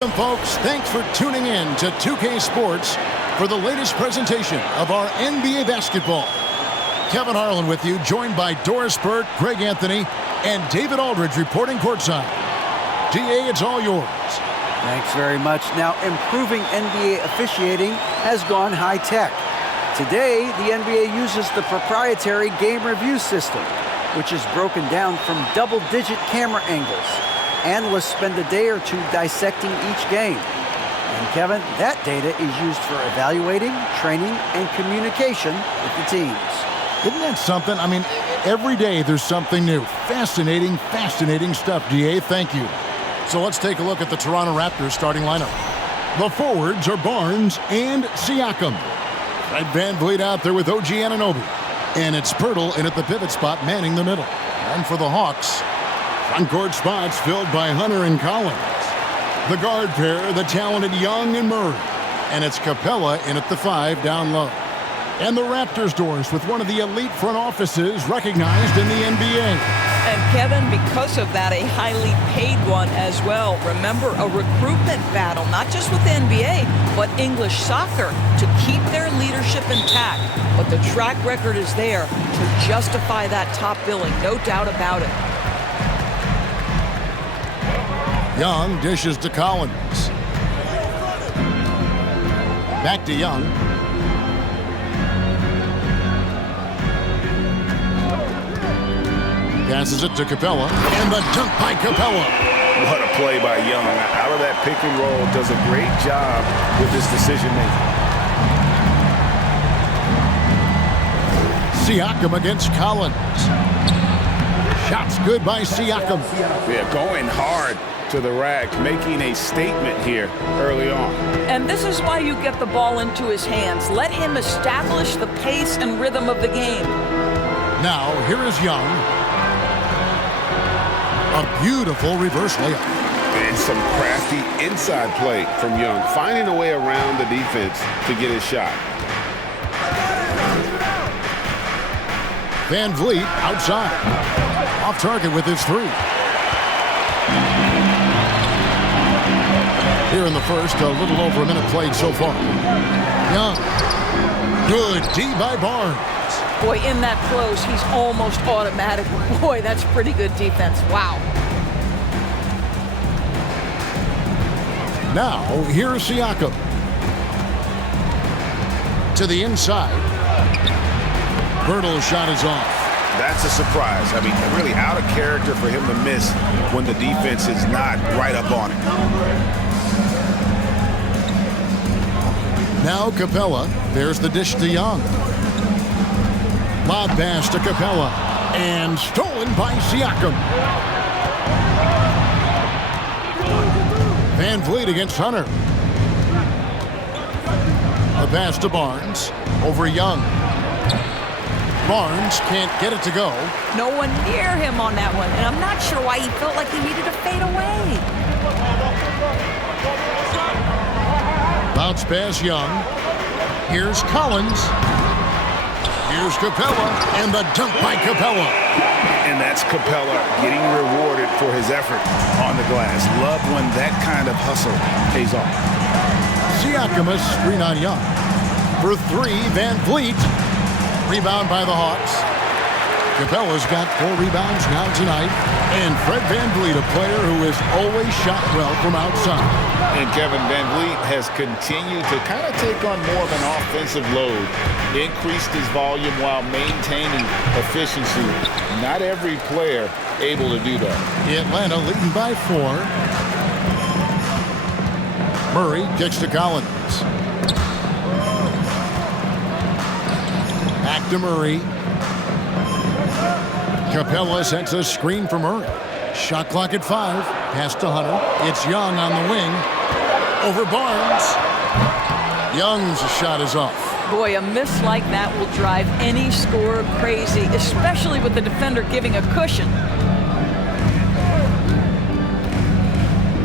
Folks, thanks for tuning in to 2K Sports for the latest presentation of our NBA basketball. Kevin Harlan with you, joined by Doris Burke, Greg Anthony, and David Aldridge reporting courtside. DA, it's all yours. Thanks very much. Now, improving NBA officiating has gone high-tech. Today, the NBA uses the proprietary game review system, which is broken down from double-digit camera angles. Analysts spend a day or two dissecting each game. And Kevin, that data is used for evaluating, training, and communication with the teams. Isn't that something? I mean, every day there's something new. Fascinating stuff, DA. Thank you. So let's take a look at the Toronto Raptors starting lineup. The forwards are Barnes and Siakam. Fred VanVleet out there with OG Anunoby. And it's Pirtle in at the pivot spot, manning the middle. And for the Hawks, front court spots filled by Hunter and Collins. The guard pair, the talented Young and Murray. And it's Capella in at the 5 down low. And the Raptors doors with one of the elite front offices recognized in the NBA. And Kevin, because of that, a highly paid one as well. Remember, a recruitment battle, not just with the NBA, but English soccer to keep their leadership intact. But the track record is there to justify that top billing, no doubt about it. Young dishes to Collins. Back to Young. Passes it to Capella, and the dunk by Capella. What a play by Young. Out of that pick and roll, does a great job with his decision making. Siakam against Collins. Shots good by Siakam. Yeah, going hard to the rack, making a statement here early on. And this is why you get the ball into his hands. Let him establish the pace and rhythm of the game. Now, here is Young. A beautiful reverse layup. And some crafty inside play from Young, finding a way around the defense to get his shot. VanVleet outside. Off target with his 3. Here in the first, a little over a minute played so far. Young. Good D by Barnes. Boy, in that close, he's almost automatic. Boy, that's pretty good defense. Wow. Now, here's Siakam. To the inside. Pirtle's shot is off. That's a surprise. I mean, really out of character for him to miss when the defense is not right up on it. Now Capella. There's the dish to Young. Lob pass to Capella. And stolen by Siakam. VanVleet against Hunter. The pass to Barnes. Over Young. Barnes can't get it to go. No one near him on that one, and I'm not sure why he felt like he needed to fade away. Bounce pass Young. Here's Collins. Here's Capella, and the dunk by Capella. And that's Capella getting rewarded for his effort on the glass. Love when that kind of hustle pays off. Siakam a screen on Young. For 3, VanVleet. Rebound by the Hawks. Capella's got 4 rebounds now tonight. And Fred VanVleet, a player who has always shot well from outside. And Kevin VanVleet has continued to kind of take on more of an offensive load. Increased his volume while maintaining efficiency. Not every player able to do that. Atlanta leading by 4. Murray kicks to Collins. Back to Murray. Capella sets a screen for Murray. Shot clock at 5. Pass to Hunter. It's Young on the wing. Over Barnes. Young's shot is off. Boy, a miss like that will drive any scorer crazy, especially with the defender giving a cushion.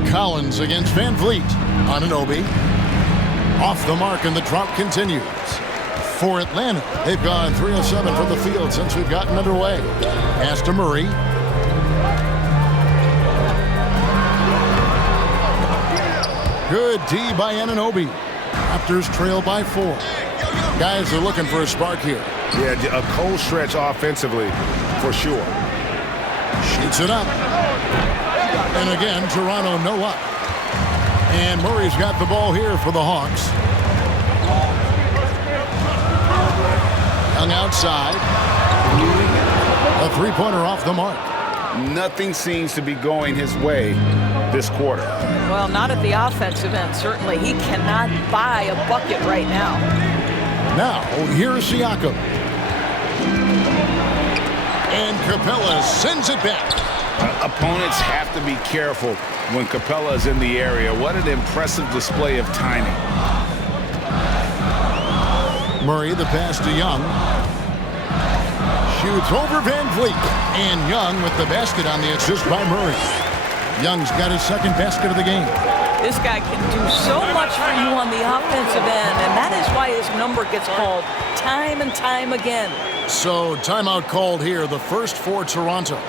Collins against VanVleet. Anunoby. Off the mark, and the drought continues. For Atlanta, they've gone 3 of 7 from the field since we've gotten underway. Pass to Murray. Good D by Anunoby. Raptors trail by 4. Guys are looking for a spark here. Yeah, a cold stretch offensively, for sure. Shoots it up. And again, Toronto no up. And Murray's got the ball here for the Hawks. Young outside. A three-pointer off the mark. Nothing seems to be going his way this quarter. Well, not at the offensive end, certainly. He cannot buy a bucket right now. Now, here's Siakam. And Capella sends it back. Opponents have to be careful when Capella is in the area. What an impressive display of timing. Murray, the pass to Young. Shoots over Van Vliet. And Young with the basket on the assist by Murray. Young's got his second basket of the game. This guy can do so much for you on the offensive end, and that is why his number gets called time and time again. So, timeout called here, the first for Toronto.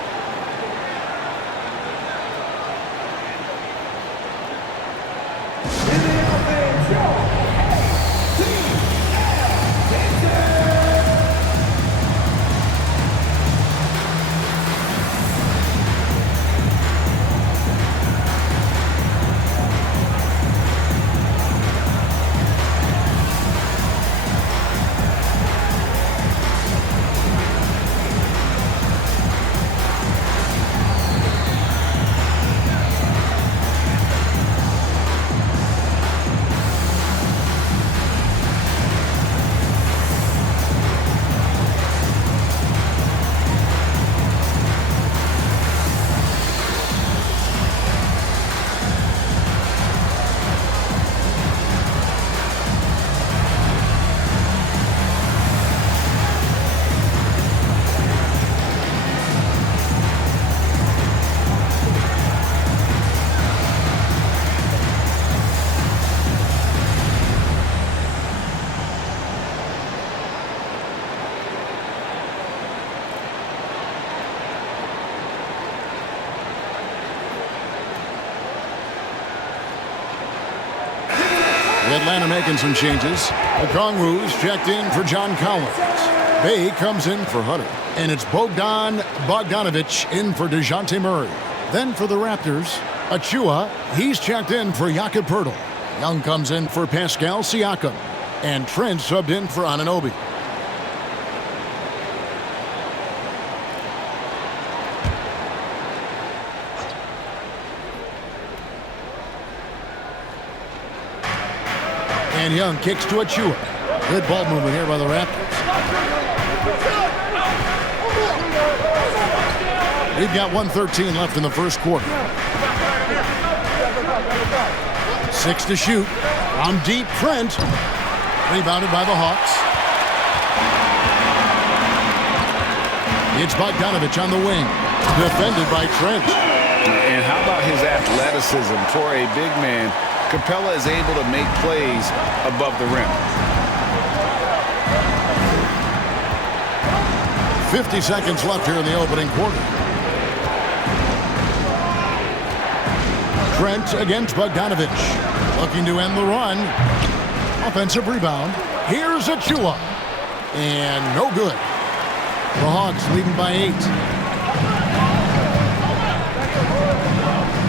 Atlanta making some changes. Okongwu's checked in for John Collins. Bay comes in for Hunter. And it's Bogdanovic in for DeJounte Murray. Then for the Raptors, Achua, he's checked in for Jakob Poeltl. Young comes in for Pascal Siakam. And Trent subbed in for Anunoby. And Young kicks to Achua. Good ball movement here by the Raptors. We've got 1:13 left in the first quarter. 6 to shoot. From deep, Trent. Rebounded by the Hawks. It's Bogdanovic on the wing. Defended by Trent. And how about his athleticism for a big man? Capella is able to make plays above the rim. 50 seconds left here in the opening quarter. Trent against Bogdanovic. Looking to end the run. Offensive rebound. Here's Achua. And no good. The Hawks leading by 8.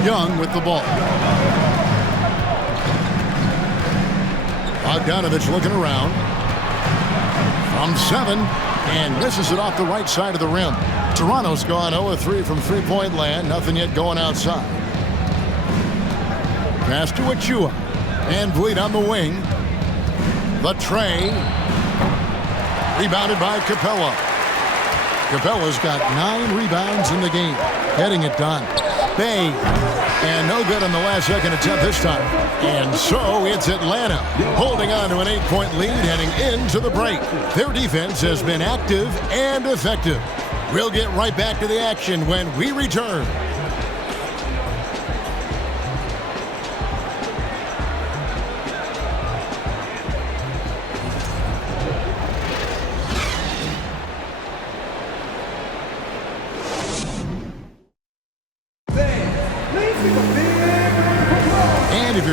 Young with the ball. Bogdanovic looking around. From 7. And misses it off the right side of the rim. Toronto's gone 0-3 from three-point land. Nothing yet going outside. Pass to Achua. And Vliet on the wing. The tray. Rebounded by Capella. Capella's got 9 rebounds in the game. Getting it done. Bay. And no good on the last second attempt this time. And so it's Atlanta holding on to an 8-point lead heading into the break. Their defense has been active and effective. We'll get right back to the action when we return.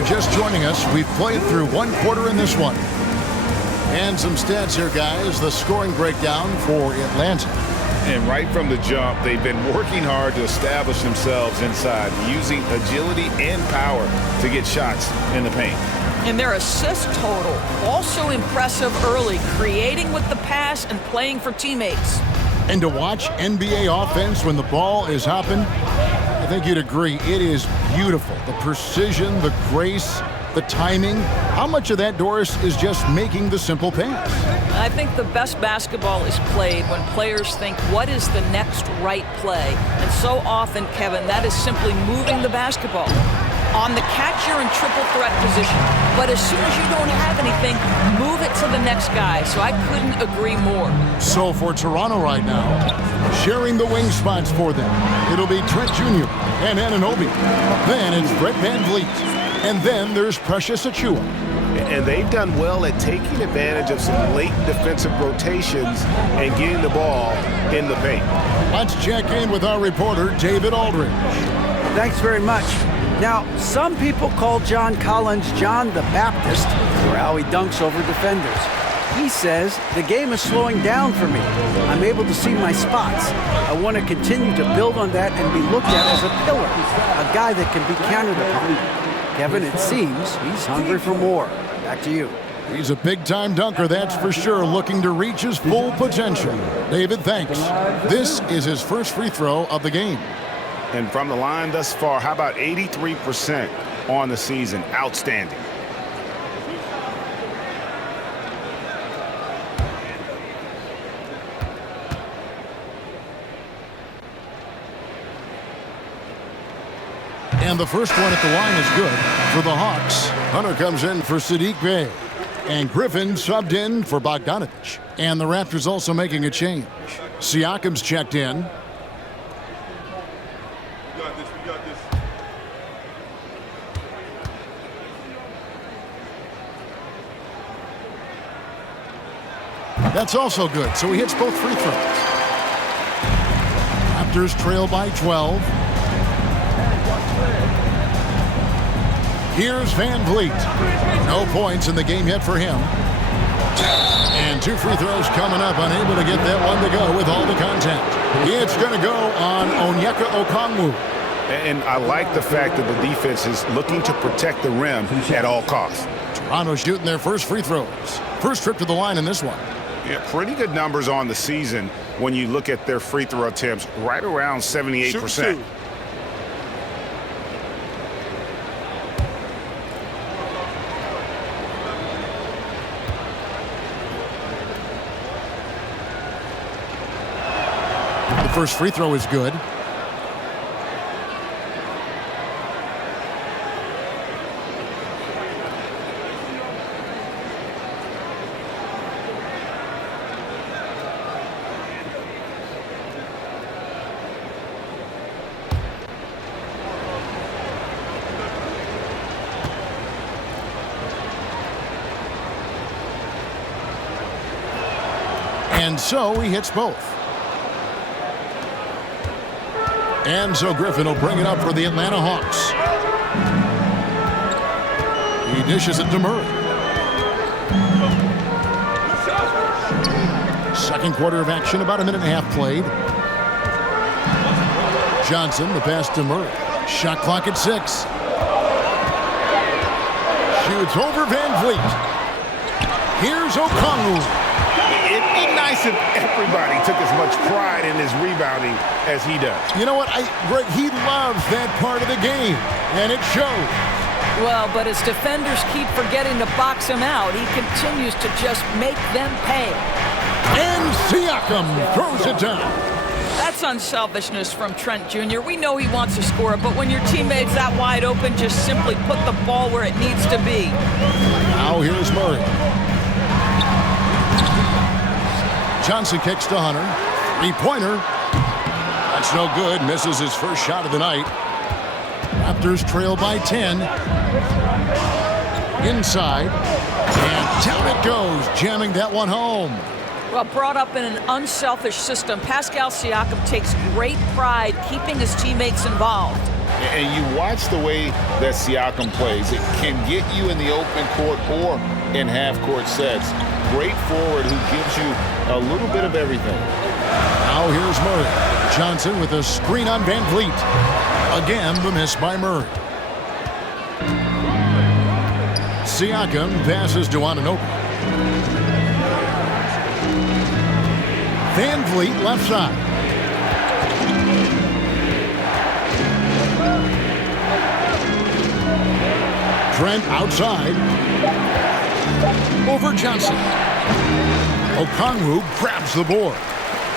Just joining us. We've played through one quarter in this one. And some stats here, guys. The scoring breakdown for Atlanta. And right from the jump, they've been working hard to establish themselves inside, using agility and power to get shots in the paint. And their assist total, also impressive early, creating with the pass and playing for teammates. And to watch NBA offense when the ball is hopping, I think you'd agree, it is beautiful. The precision, the grace, the timing. How much of that, Doris, is just making the simple pass? I think the best basketball is played when players think, what is the next right play? And so often, Kevin, that is simply moving the basketball. On the catch, you're in triple threat position. But as soon as you don't have anything, move it to the next guy. So I couldn't agree more. So for Toronto right now, sharing the wing spots for them, it'll be Trent Jr. and Anunoby. Then it's Brett VanVleet. And then there's Precious Achiuwa. And they've done well at taking advantage of some late defensive rotations and getting the ball in the paint. Let's check in with our reporter, David Aldridge. Thanks very much. Now, some people call John Collins John the Baptist for how he dunks over defenders. He says, the game is slowing down for me. I'm able to see my spots. I want to continue to build on that and be looked at as a pillar, a guy that can be counted upon. Kevin, it seems he's hungry for more. Back to you. He's a big-time dunker, that's for sure, looking to reach his full potential. David, thanks. This is his first free throw of the game. And from the line thus far, how about 83% on the season? Outstanding. And the first one at the line is good for the Hawks. Hunter comes in for Sadiq Bey. And Griffin subbed in for Bogdanovich. And the Raptors also making a change. Siakam's checked in. That's also good, so he hits both free throws. Raptors trail by 12. Here's VanVleet. No points in the game yet for him. And two free throws coming up, unable to get that one to go with all the contact. It's going to go on Onyeka Okongwu. And I like the fact that the defense is looking to protect the rim at all costs. Toronto shooting their first free throws. First trip to the line in this one. Yeah, pretty good numbers on the season when you look at their free throw attempts, right around 78%. The first free throw is good. And so he hits both. And so Griffin will bring it up for the Atlanta Hawks. He dishes it to Murray. Second quarter of action, about a minute and a half played. Johnson, the pass to Murray. Shot clock at 6. Shoots over VanVleet. Here's Okongwu. It'd be nice if everybody took as much pride in his rebounding as he does. You know what? He loves that part of the game, and it shows. Well, but as defenders keep forgetting to box him out, he continues to just make them pay. And Siakam throws it down. That's unselfishness from Trent Jr. We know he wants to score, but when your teammate's that wide open, just simply put the ball where it needs to be. Now here's Murray. Johnson kicks to Hunter. Three-pointer. That's no good. Misses his first shot of the night. Raptors trail by 10. Inside. And down it goes, jamming that one home. Well, brought up in an unselfish system, Pascal Siakam takes great pride keeping his teammates involved. And you watch the way that Siakam plays. It can get you in the open court or in half-court sets. Great forward who gives you a little bit of everything. Now here's Murray. Johnson with a screen on Van Vliet. Again, the miss by Murray. Siakam passes to Anunoby. Van Vliet left side. Trent outside. Over Johnson. Okongwu grabs the board.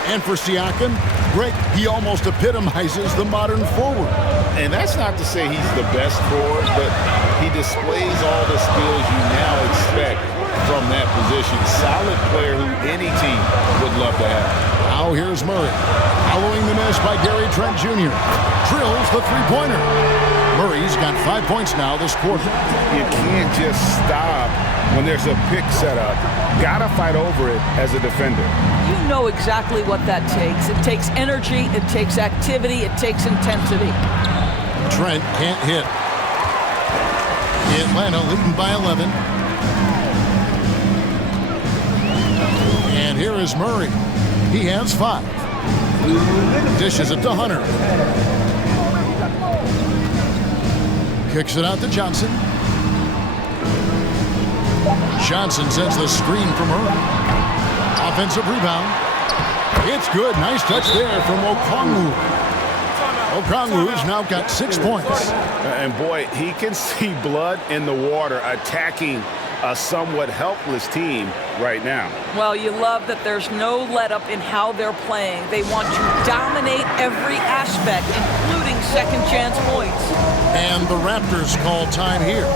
And for Siakam, Greg, he almost epitomizes the modern forward. And that's not to say he's the best forward, but he displays all the skills you now expect from that position. Solid player who any team would love to have. Now here's Murray. Following the miss by Gary Trent Jr. Drills the three-pointer. Murray's got 5 points now this quarter. You can't just stop when there's a pick set up. Gotta fight over it as a defender. You know exactly what that takes. It takes energy, it takes activity, it takes intensity. Trent can't hit. Atlanta leading by 11. And here is Murray. He has 5. Dishes it to Hunter. Kicks it out to Johnson. Johnson sends the screen for Murray. Offensive rebound. It's good. Nice touch there from Okongwu. Okongwu's now got 6 points. And boy, he can see blood in the water attacking a somewhat helpless team right now. Well, you love that there's no let-up in how they're playing. They want to dominate every aspect, including second-chance points. And the Raptors call time here.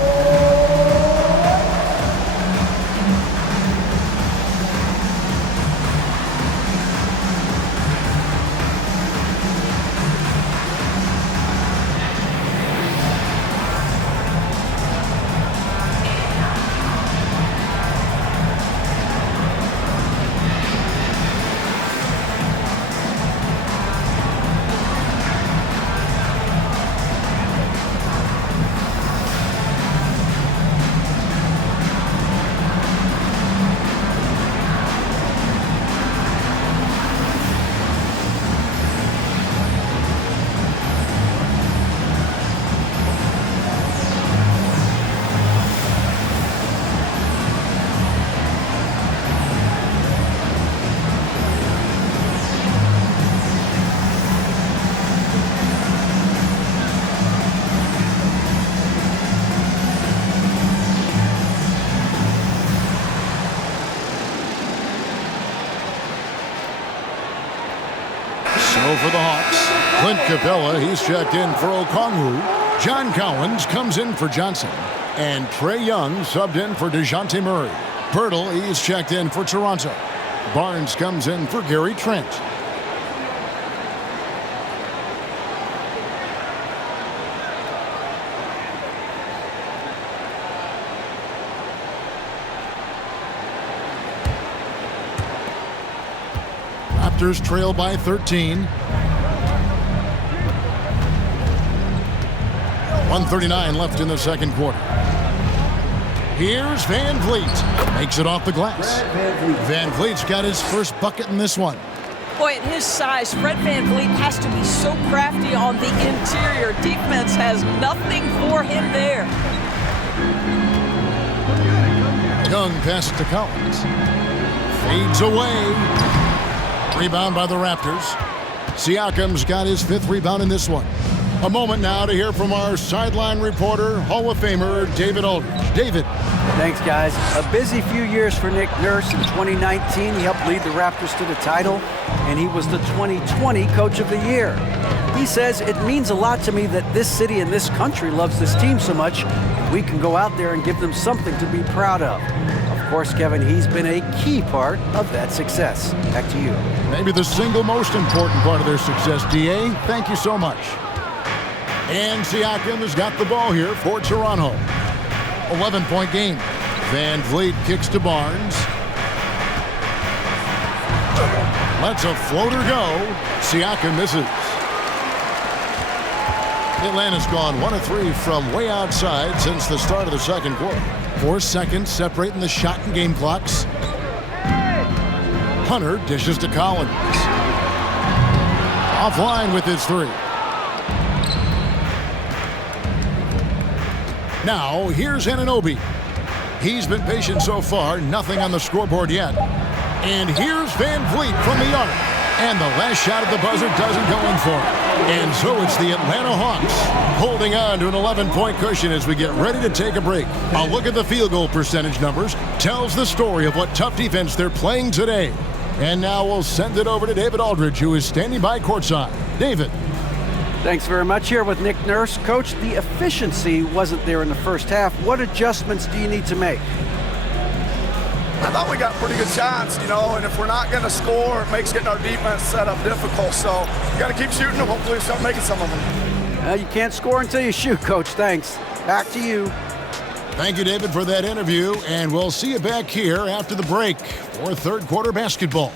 For the Hawks, Clint Capella, he's checked in for Okongwu. John Cowens comes in for Johnson. And Trae Young subbed in for DeJounte Murray. Pirtle, he's checked in for Toronto. Barnes comes in for Gary Trent. Raptors trail by 13. 1:39 left in the second quarter. Here's Van Vliet. Makes it off the glass. Van Vliet's got his first bucket in this one. Boy, at his size, Fred Van Vliet has to be so crafty on the interior. Defense has nothing for him there. Young passes to Collins. Fades away. Rebound by the Raptors. Siakam's got his 5th rebound in this one. A moment now to hear from our sideline reporter, Hall of Famer David Aldridge. David. Thanks, guys. A busy few years for Nick Nurse. In 2019, he helped lead the Raptors to the title, and he was the 2020 Coach of the Year. He says, it means a lot to me that this city and this country loves this team so much. We can go out there and give them something to be proud of. Of course, Kevin, he's been a key part of that success. Back to you. Maybe the single most important part of their success, D.A. Thank you so much. And Siakam has got the ball here for Toronto. 11-point game. Van Vliet kicks to Barnes. Lets a floater go. Siakam misses. Atlanta's gone 1 of 3 from way outside since the start of the second quarter. 4 seconds separating the shot and game clocks. Hunter dishes to Collins. Offline with his 3. Now, here's Anunoby. He's been patient so far, nothing on the scoreboard yet. And here's Van Vliet from the arc. And the last shot at the buzzer doesn't go in for it. And so it's the Atlanta Hawks holding on to an 11-point cushion as we get ready to take a break. A look at the field goal percentage numbers tells the story of what tough defense they're playing today. And now we'll send it over to David Aldridge, who is standing by courtside. David. Thanks very much. Here with Nick Nurse. Coach, the efficiency wasn't there in the first half. What adjustments do you need to make? I thought we got pretty good shots, and if we're not going to score, it makes getting our defense set up difficult. So you got to keep shooting and hopefully start making some of them. You can't score until you shoot, Coach. Thanks. Back to you. Thank you, David, for that interview, and we'll see you back here after the break for third quarter basketball.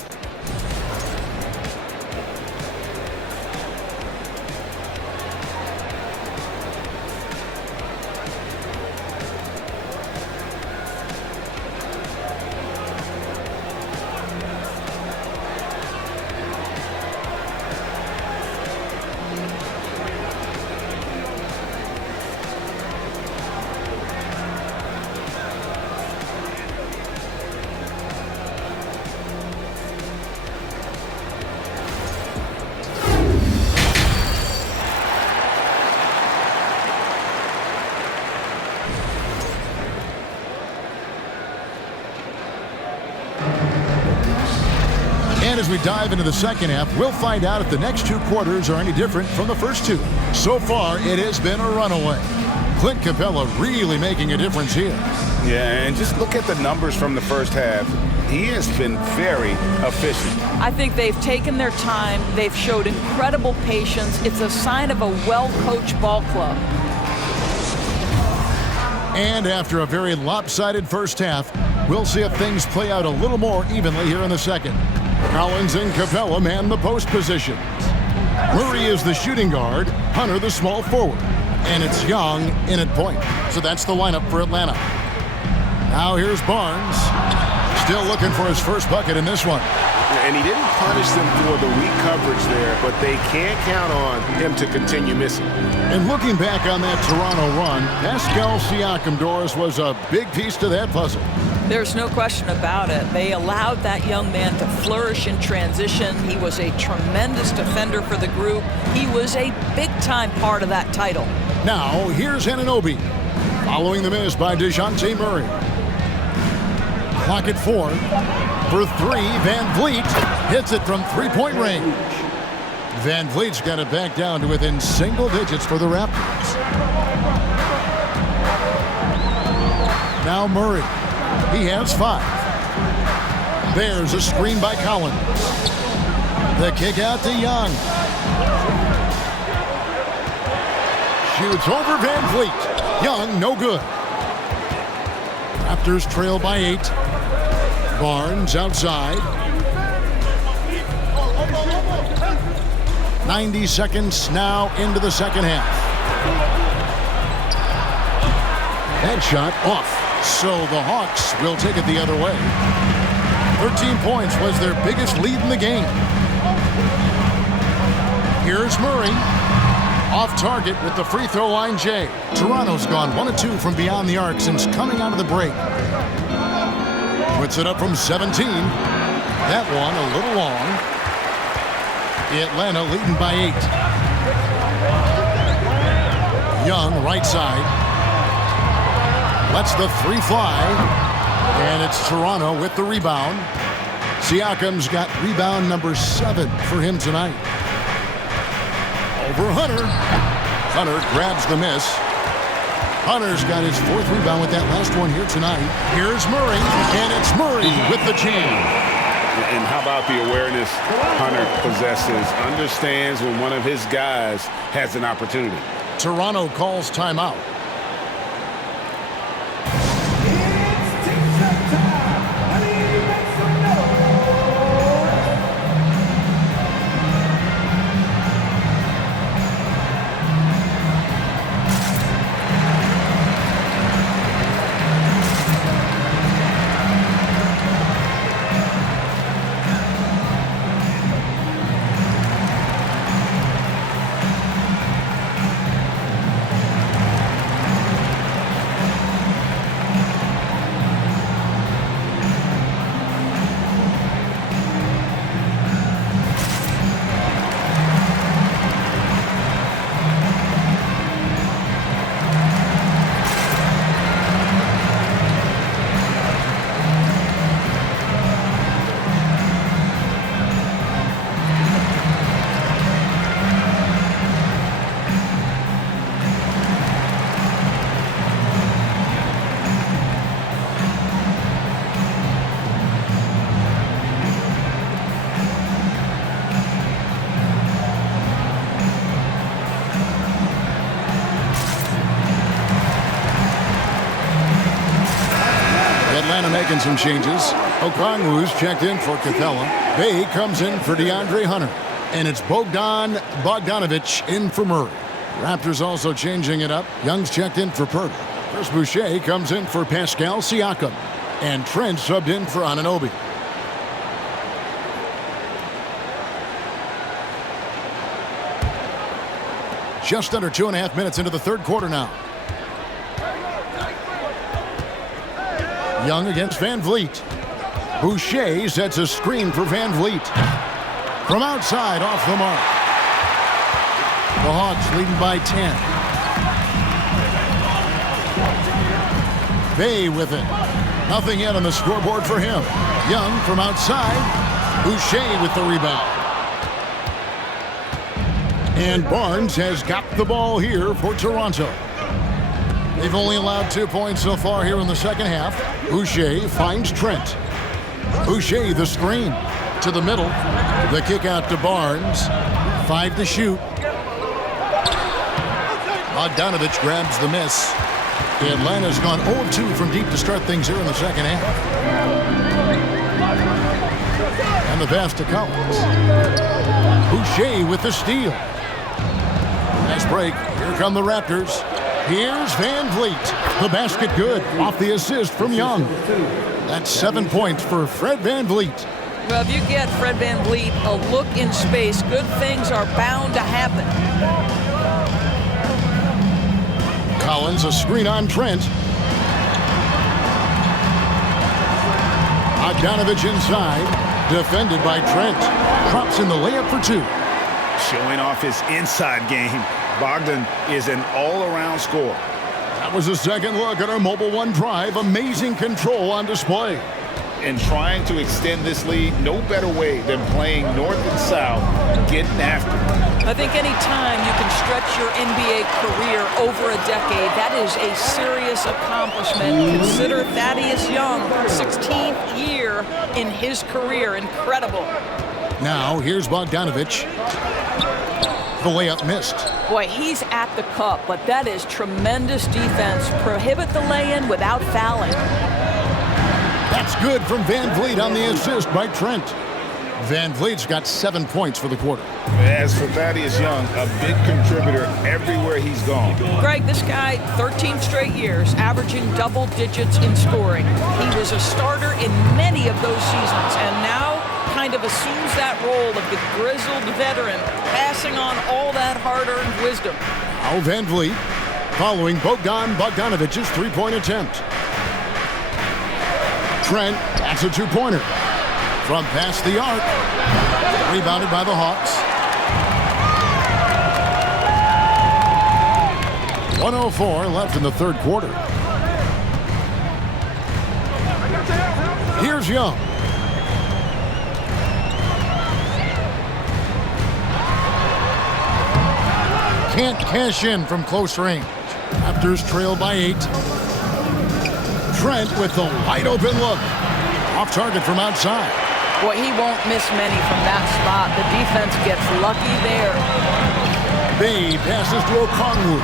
And as we dive into the second half, we'll find out if the next 2 quarters are any different from the first 2. So far, it has been a runaway. Clint Capella really making a difference here. Yeah, and just look at the numbers from the first half. He has been very efficient. I think they've taken their time. They've showed incredible patience. It's a sign of a well-coached ball club. And after a very lopsided first half, we'll see if things play out a little more evenly here in the second. Collins and Capella man the post position. Murray is the shooting guard, Hunter the small forward. And it's Young in at point. So that's the lineup for Atlanta. Now here's Barnes. Still looking for his first bucket in this one. And he didn't punish them for the weak coverage there, but they can't count on him to continue missing. And looking back on that Toronto run, Pascal Siakam, Doris, was a big piece to that puzzle. There's no question about it. They allowed that young man to flourish in transition. He was a tremendous defender for the group. He was a big-time part of that title. Now, here's Anunoby. Following the miss by DeJounte Murray. Clock at 4. For 3, Van Vliet hits it from three-point range. Van Vliet's got it back down to within single digits for the Raptors. Now Murray. He has 5. There's a screen by Collins. The kick out to Young. Shoots over Van Vliet. Young, no good. Raptors trail by 8. Barnes outside. 90 seconds now into the second half. That shot off. So the Hawks will take it the other way. 13 points was their biggest lead in the game. Here's Murray. Off target with the free throw line, Jay. Toronto's gone 1 of 2 from beyond the arc since coming out of the break. Puts it up from 17. That one a little long. Atlanta leading by 8. Young, right side. Lets the 3 fly. And it's Toronto with the rebound. Siakam's got rebound number 7 for him tonight. Over Hunter. Hunter grabs the miss. Hunter's got his 4th rebound with that last one here tonight. Here's Murray, and it's Murray with the jam. And how about the awareness Hunter possesses, understands when one of his guys has an opportunity. Toronto calls timeout. making some changes. Okongwu's checked in for Capella. Bay comes in for DeAndre Hunter. And it's Bogdanovich in for Murray. Raptors also changing it up. Young's checked in for Purdy. Chris Boucher comes in for Pascal Siakam. And Trent subbed in for Anunoby. Just under 2.5 minutes into the third quarter now. Young against Van Vliet. Boucher sets a screen for Van Vliet. From outside, off the mark. The Hawks leading by 10. Bay with it. Nothing yet on the scoreboard for him. Young from outside. Boucher with the rebound. And Barnes has got the ball here for Toronto. They've only allowed 2 points so far here in the second half. Boucher finds Trent. Boucher the screen to the middle. The kick out to Barnes. 5 to shoot. Bogdanovich grabs the miss. Atlanta's gone 0-2 from deep to start things here in the second half. And the pass to Collins. Boucher with the steal. Nice break. Here come the Raptors. Here's Van Vliet. The basket good off the assist from Young. That's 7 points for Fred Van Vliet. Well, if you get Fred Van Vliet a look in space, good things are bound to happen. Collins, a screen on Trent. Bogdanovich inside. Defended by Trent. Drops in the layup for 2. Showing off his inside game. Bogdan is an all-around scorer. That was a second look at our Mobile One drive. Amazing control on display. And trying to extend this lead, no better way than playing north and south, getting after it. I think any time you can stretch your NBA career over a decade, that is a serious accomplishment. Consider Thaddeus Young, 16th year in his career. Incredible. Now, here's Bogdanovich. The layup missed. Boy, he's at the cup, but that is tremendous defense. Prohibit the lay-in without fouling. That's good from Van Vliet on the assist by Trent. Van Vliet's got 7 points for the quarter. As for Thaddeus Young, a big contributor everywhere he's gone. Greg, this guy, 13 straight years, averaging double digits in scoring. He was a starter in many of those seasons, and now kind of assumes that role of the grizzled veteran, passing on all that hard-earned wisdom. Now Van Vliet following Bogdanovich's three-point attempt. Trent, that's a two-pointer. From past the arc. Rebounded by the Hawks. 1:04 left in the third quarter. Here's Young. Can't cash in from close range. Raptors trail by 8. Trent with the wide open look. Off target from outside. Boy, he won't miss many from that spot. The defense gets lucky there. Bay passes to Okongwu.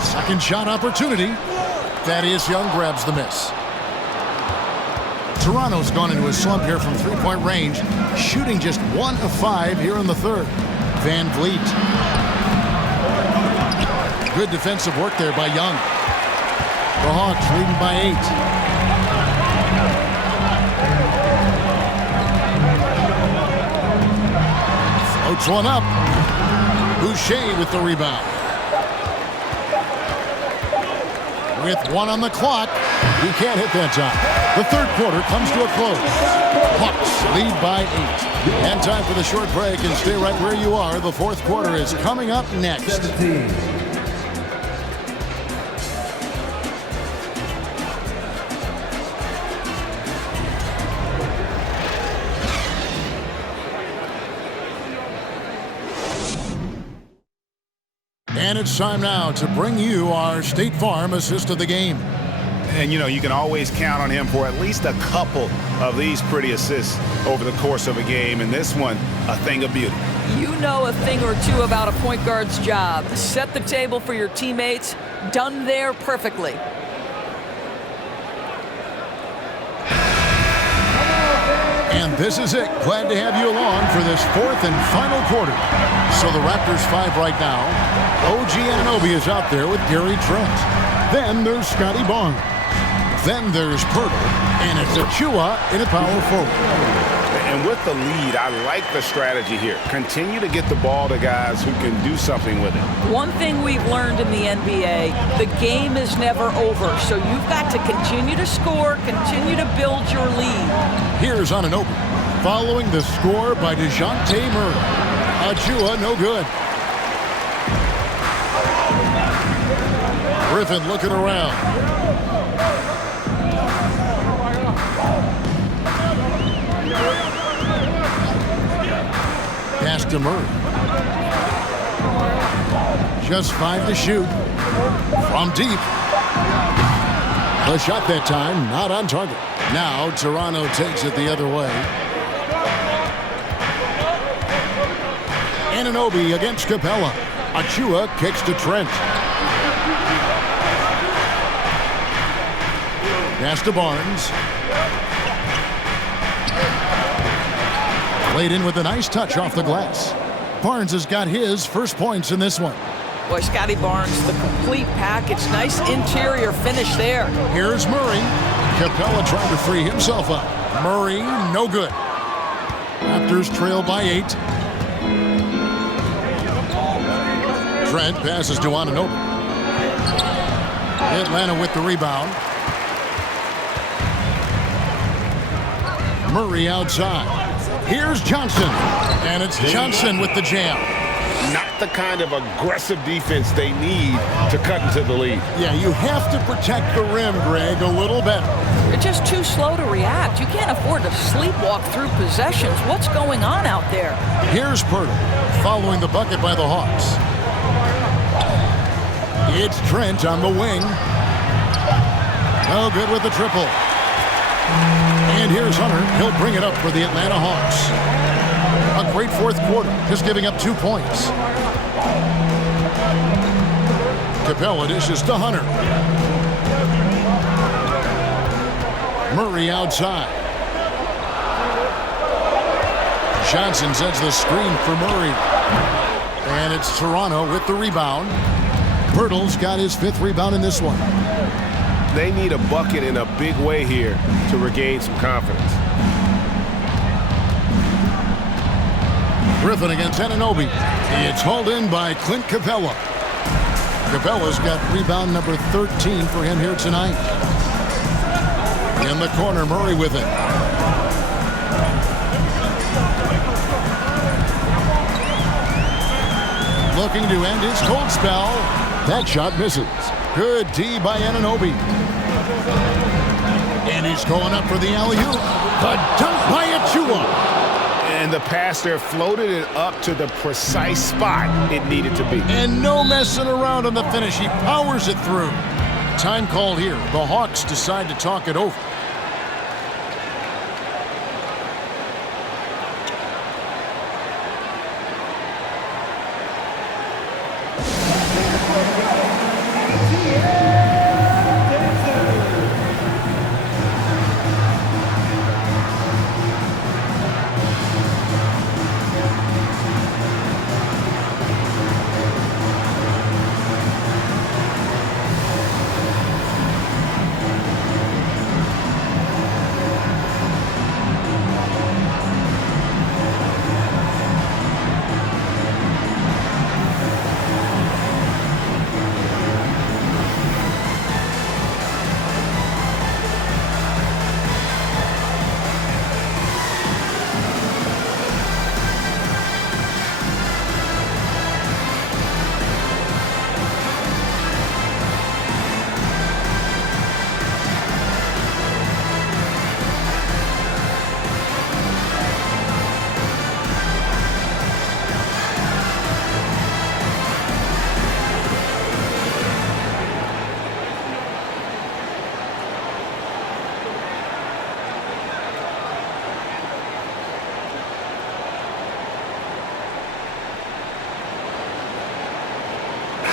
Second shot opportunity. Thaddeus Young grabs the miss. Toronto's gone into a slump here from three-point range, shooting just 1 of 5 here in the third. Van Vliet. Good defensive work there by Young. The Hawks leading by 8. Floats one up. Boucher with the rebound. With 1 on the clock, he can't hit that time. The third quarter comes to a close. Hawks lead by 8. And time for the short break, and stay right where you are. The fourth quarter is coming up next. And it's time now to bring you our State Farm assist of the game. And, you know, you can always count on him for at least a couple of these pretty assists over the course of a game. And this one, a thing of beauty. You know a thing or two about a point guard's job. Set the table for your teammates. Done there perfectly. This is it. Glad to have you along for this fourth and final quarter. So the Raptors 5 right now. OG Anunoby is out there with Gary Trent. Then there's Scotty Barnes. Then there's Pirtle, and it's Achua in a power forward. And with the lead, I like the strategy here. Continue to get the ball to guys who can do something with it. One thing we've learned in the NBA, the game is never over. So you've got to continue to score, continue to build your lead. Here's Anunoby, following the score by DeJounte Murray. Achua, no good. Griffin looking around. Pass to Murray. Just 5 to shoot. From deep. The shot that time, not on target. Now Toronto takes it the other way. Anunoby against Capella. Achua kicks to Trent. Pass to Barnes. Played in with a nice touch off the glass. Barnes has got his first points in this one. Boy, Scotty Barnes, the complete package. Nice interior finish there. Here's Murray. Capella trying to free himself up. Murray, no good. Raptors trail by 8. Trent passes to Anunoby. Atlanta with the rebound. Murray outside. Here's Johnson. And it's Johnson with the jam. Not the kind of aggressive defense they need to cut into the lead. Yeah, you have to protect the rim, Greg, a little better. You're just too slow to react. You can't afford to sleepwalk through possessions. What's going on out there? Here's Pirtle, following the bucket by the Hawks. It's Trent on the wing. No good with the triple. And here's Hunter. He'll bring it up for the Atlanta Hawks. A great fourth quarter, just giving up 2 points. Capella dishes to Hunter. Murray outside. Johnson sends the screen for Murray. And it's Toronto with the rebound. Pirtle's got his 5th rebound in this one. They need a bucket in a big way here to regain some confidence. Griffin against Anunoby. It's hauled in by Clint Capella. Capella's got rebound number 13 for him here tonight. In the corner, Murray with it. Looking to end his cold spell. That shot misses. Good D by Anunoby. And he's going up for the alley-oop. The dunk by Achua. And the pass there floated it up to the precise spot it needed to be. And no messing around on the finish. He powers it through. Time called here. The Hawks decide to talk it over.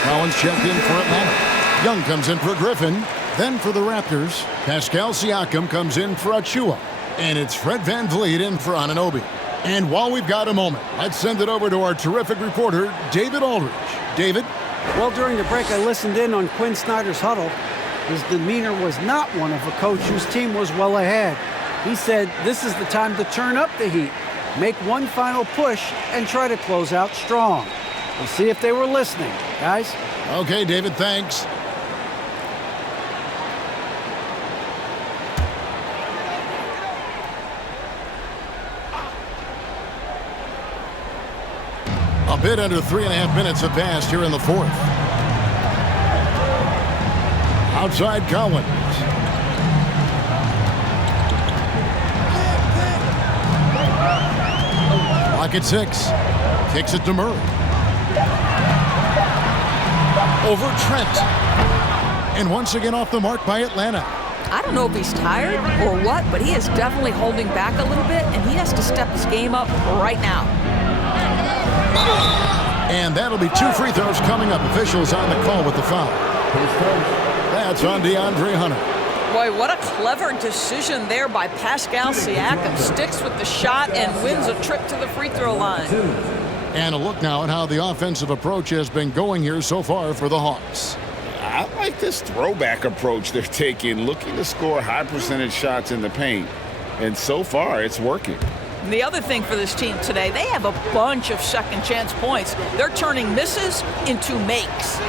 Collins checked in for Atlanta. Young comes in for Griffin. Then for the Raptors, Pascal Siakam comes in for Achua. And it's Fred VanVleet in for Anunoby. And while we've got a moment, let's send it over to our terrific reporter, David Aldridge. David? Well, during the break, I listened in on Quinn Snyder's huddle. His demeanor was not one of a coach whose team was well ahead. He said this is the time to turn up the heat, make one final push, and try to close out strong. We'll see if they were listening, guys. Okay, David, thanks. A bit under 3.5 minutes have passed here in the fourth. Outside Collins. Clock at 6. Kicks it to Murray. Over Trent. And once again off the mark by Atlanta. I don't know if he's tired or what, but he is definitely holding back a little bit, and he has to step his game up right now. And that'll be 2 free throws coming up. Officials on the call with the foul. That's on DeAndre Hunter. Boy, what a clever decision there by Pascal Siakam. Sticks with the shot and wins a trip to the free throw line. And a look now at how the offensive approach has been going here so far for the Hawks. I like this throwback approach they're taking, looking to score high percentage shots in the paint. And so far, it's working. And the other thing for this team today, they have a bunch of second chance points. They're turning misses into makes.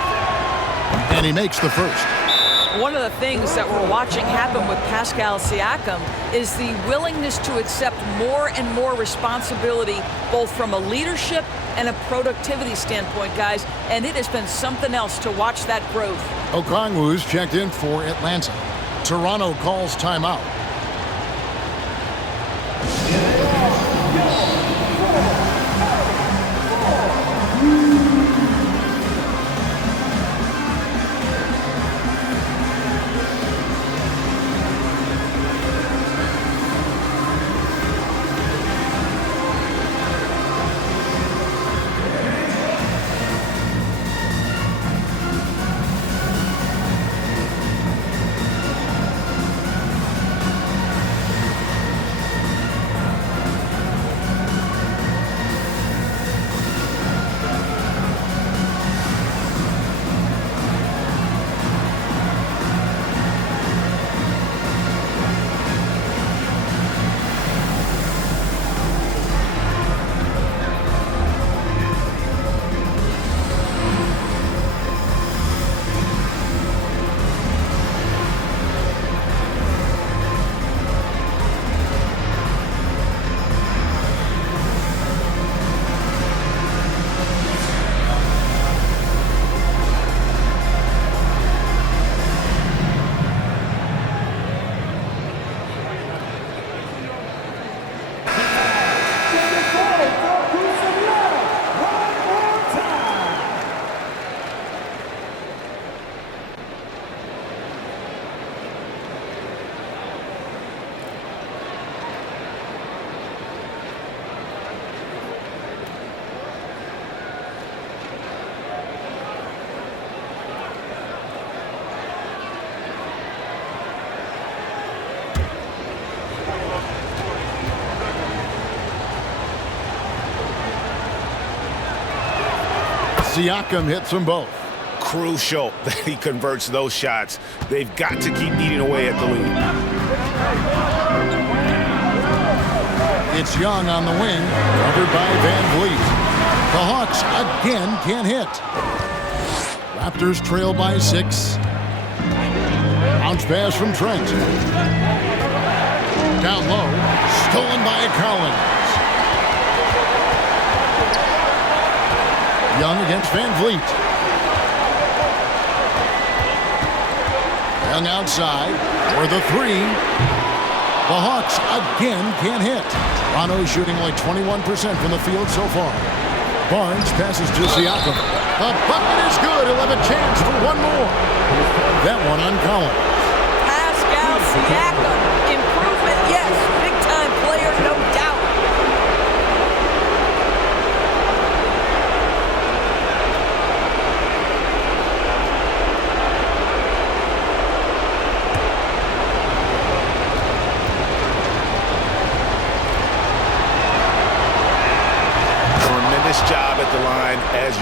And he makes the first. One of the things that we're watching happen with Pascal Siakam is the willingness to accept more and more responsibility, both from a leadership and a productivity standpoint, guys. And it has been something else to watch that growth. Okongwu's checked in for Atlanta. Toronto calls timeout. Siakam hits them both. Crucial that he converts those shots. They've got to keep eating away at the lead. It's Young on the wing, covered by VanVleet. The Hawks again can't hit. Raptors trail by 6. Bounce pass from Trent. Down low, stolen by Collins. Young against VanVleet. Young outside for the 3. The Hawks again can't hit. Toronto shooting only 21% from the field so far. Barnes passes to Siakam. The bucket is good. He'll have a chance for one more. That one on Collins. Pascal Siakam. Improvement, yes. Big-time player, no doubt.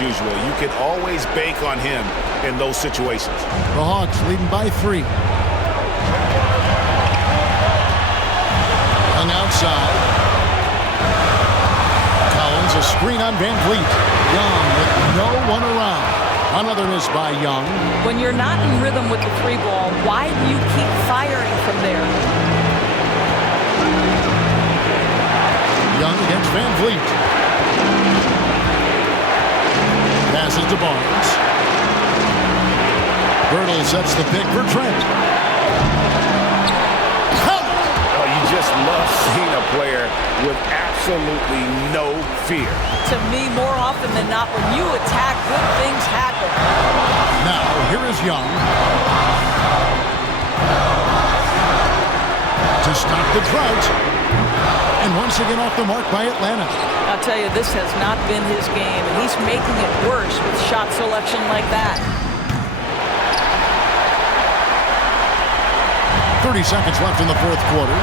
usual. You can always bank on him in those situations. The Hawks leading by 3. Young outside. Collins, a screen on Van Vliet. Young with no one around. Another miss by Young. When you're not in rhythm with the 3 ball, why do you keep firing from there? Young against Van Vliet. Passes to Barnes. Birtle sets the pick for Trent. Oh, you just love seeing a player with absolutely no fear. To me, more often than not, when you attack, good things happen. Now, here is Young. To stop the drought. And once again off the mark by Atlanta. I'll tell you, this has not been his game, and he's making it worse with shot selection like that. 30 seconds left in the fourth quarter.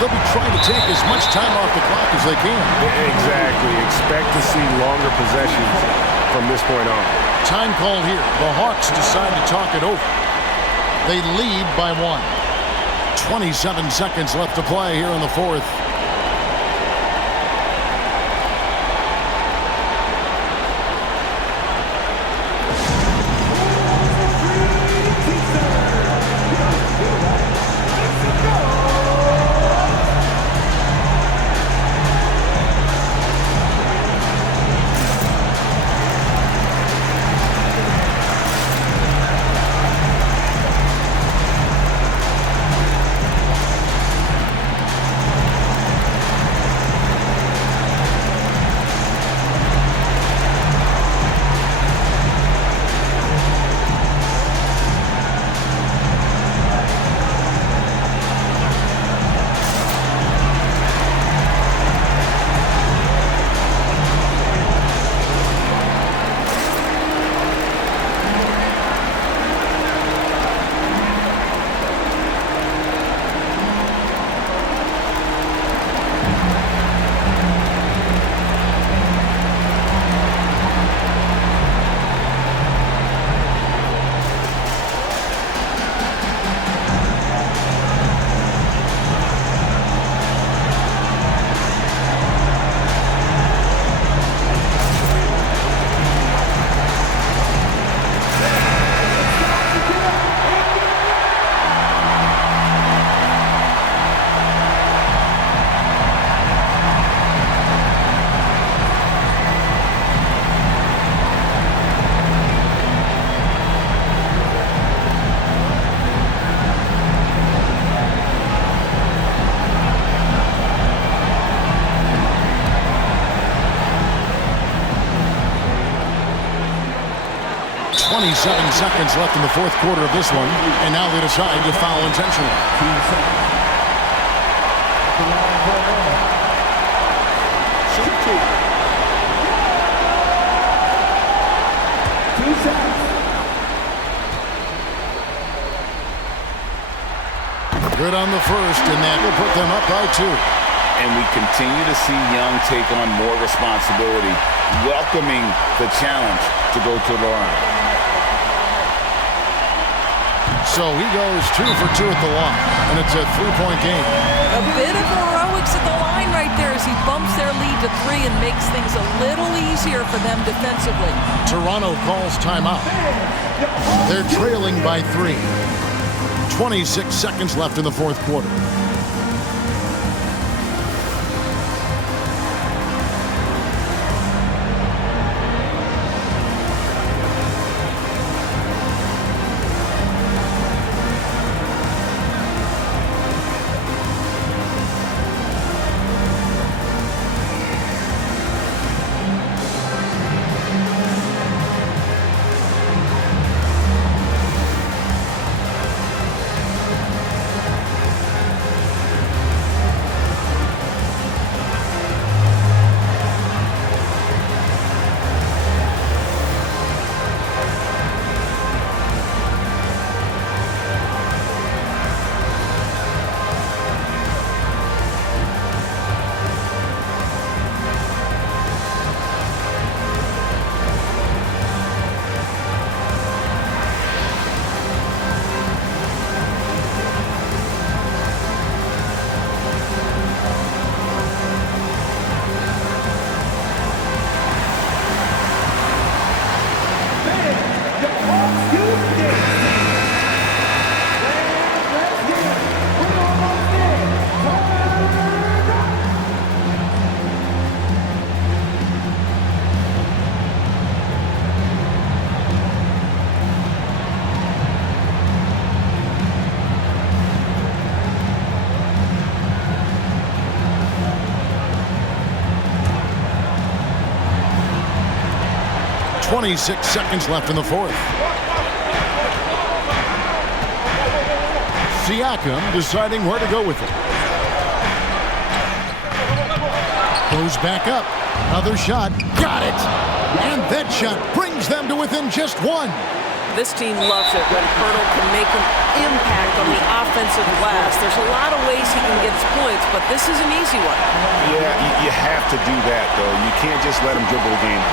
They'll be trying to take as much time off the clock as they can. Exactly. Expect to see longer possessions from this point on. Time called here. The Hawks decide to talk it over. They lead by 1. 27 seconds left to play here in the fourth. Seconds left in the fourth quarter of this one, and now they decide to foul intentionally. Good on the first, and that will put them up by 2. And we continue to see Young take on more responsibility, welcoming the challenge to go to the line. So he goes 2 for 2 at the line, and it's a 3-point game. A bit of heroics at the line right there as he bumps their lead to 3 and makes things a little easier for them defensively. Toronto calls timeout. They're trailing by 3. 26 seconds left in the fourth quarter. 26 seconds left in the fourth. Siakam deciding where to go with it. Goes back up. Another shot. Got it. And that shot brings them to within just one. This team loves it when Pirtle can make an impact on the offensive glass. There's a lot of ways he can get his points, but this is an easy one. Yeah, you have to do that, though. You can't just let him dribble the game.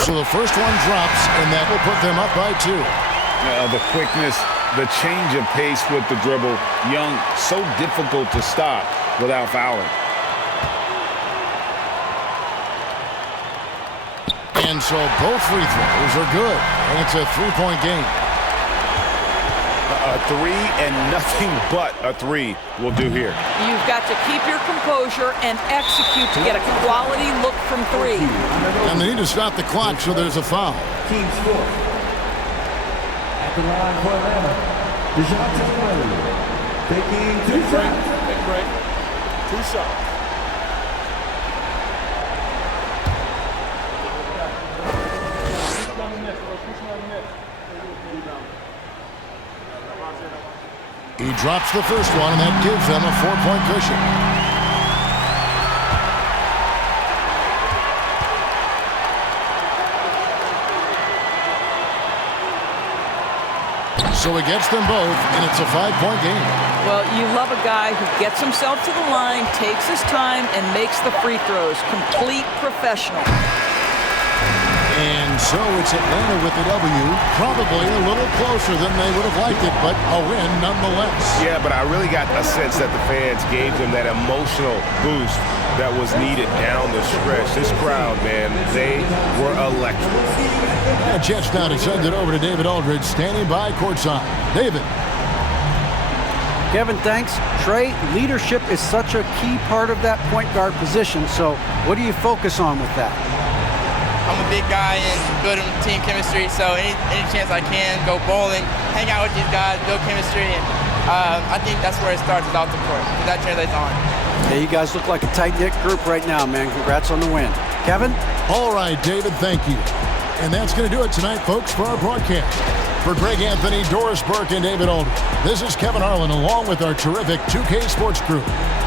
So the first one drops, and that will put them up by 2. The quickness, the change of pace with the dribble. Young, so difficult to stop without fouling. And so both free throws are good. And it's a 3-point game. A 3 and nothing but a 3 will do here. You've got to keep your composure and execute to get a quality look from 3. And they need to stop the clock, so there's a foul. Team score. At the line for Atlanta, DeJounte Murray taking 2 shots. Big break. 2 shots. He drops the first one, and that gives them a 4-point cushion. So he gets them both, and it's a 5-point game. Well, you love a guy who gets himself to the line, takes his time, and makes the free throws. Complete professional. And so it's Atlanta with the W. Probably a little closer than they would have liked it, but a win nonetheless. Yeah, but I really got a sense that the fans gave them that emotional boost that was needed down the stretch. This crowd, man, they were electric. A chance now to send it over to David Aldridge, standing by courtside. David. Kevin, thanks. Trey, leadership is such a key part of that point guard position, so what do you focus on with that? I'm a big guy and building team chemistry, so any chance I can, go bowling, hang out with these guys, build chemistry, and I think that's where it starts, is off the court, because that translates on. Yeah, you guys look like a tight-knit group right now, man. Congrats on the win. Kevin? All right, David, thank you. And that's going to do it tonight, folks, for our broadcast. For Greg Anthony, Doris Burke, and David Aldridge, this is Kevin Harlan, along with our terrific 2K Sports crew,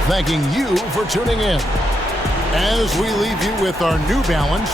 thanking you for tuning in. As we leave you with our New Balance